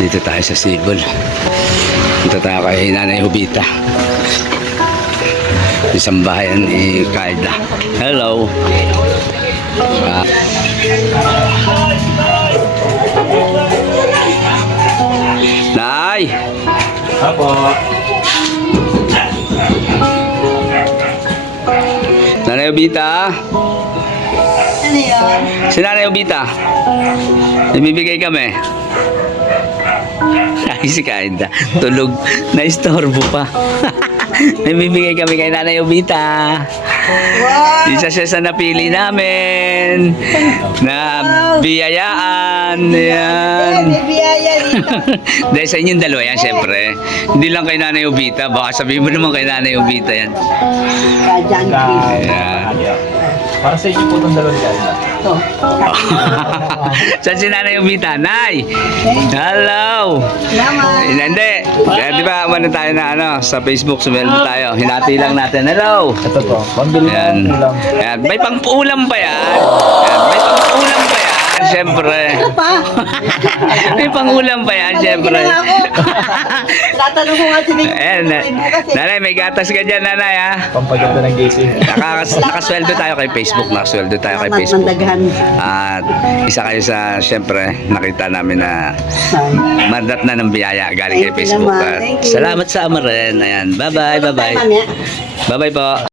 Dito tayo sa Sibol. Dito tayo kay Nanay Hubita. Isang bahayan ni Kaida. Hello. Ah. Nay! Apo. Nanay Hubita? Ano yun? Si Nanay Obita. Ibibigay kami. Ay, si Kainda. Tulog. Naistorbo pa. Ibibigay kami kay Nanay Obita. Wow! Isa siya sa napili namin. Na biyayaan. Yan. Dahil sa inyong dalawa yan, syempre. Hindi lang kay Nanay Obita. Baka sabihin mo naman kay Nanay Obita yan. Kajan. Para sa inyo po itong dalawang dyan. Saan si Nanay Obita? Nay! Hello! Salamat. Eh, Hindi. Kaya di ba, ano tayo na ano, sa Facebook, sumelo tayo. Hinati lang natin. Hello! Ito po. Pambili Ayan. Ayan. May pang-ulam pa yan. Ayan. May pang-ulam pa yan. Siyempre. Pa. May pang-ulam pa yan, ko. Tatanong ko nga si Nick. Ayan. na- eh. Nanay, may gatas ka dyan, nanay, ha? Pampaganda ng gating. Nakakas nakasweldo tayo kay Facebook. Nakasweldo tayo kay Facebook. mandaghan. At isa kayo sa, siyempre, nakita namin na mandat na ng biyaya galing kay Thank you Facebook. naman. At Thank you. salamat sa ama rin. Ayan. Bye-bye, bye-bye. Bye-bye po.